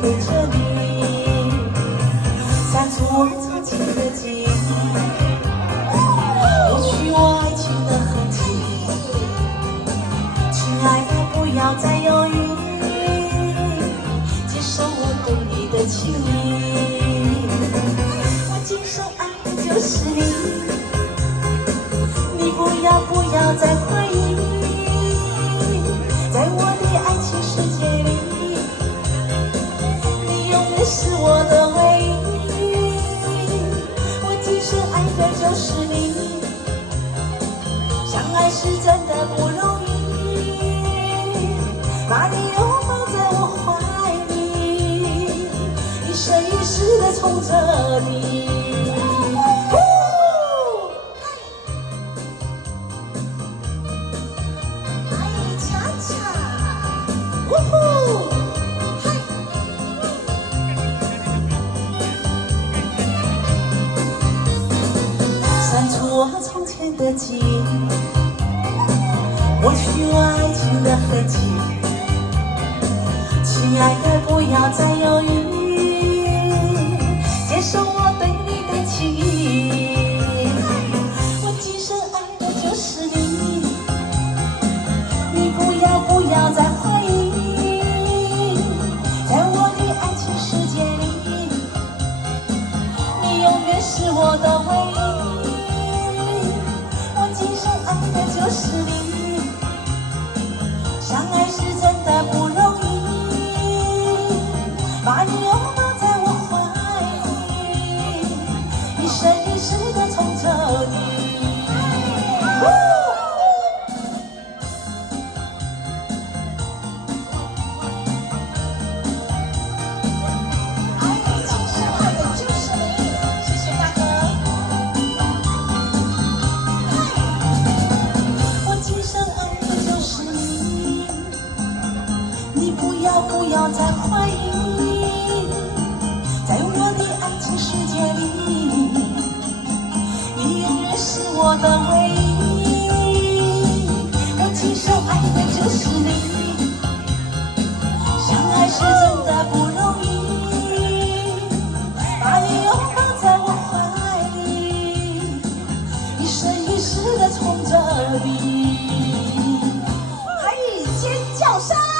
陪着你，删除我曾经的记忆，抹去我爱情的痕迹。亲爱的，不要再犹豫，接受我对你的情意。我今生爱的就是你，你不要再怀疑，在我的爱情世界里，你永远是我的唯一。我今生爱的就是你，相爱是真的不容易，把你拥抱在我怀里，一生一世的宠着你。删除我从前的记忆，抹去我爱情的痕迹。亲爱的，不要再犹豫，接受我对你的情意。我今生爱的就是你，你不要再怀疑，在我的爱情世界里，你永远是我的唯一。就是你，相爱是真的不容易，把你拥抱在我怀里，一生一世的宠着你。不要再怀疑，在我的爱情世界里，你永远是我的唯一。我今生爱的就是你，相爱是真的不容易，把你拥抱在我怀里，一生一世的宠着你。嘿，尖叫声！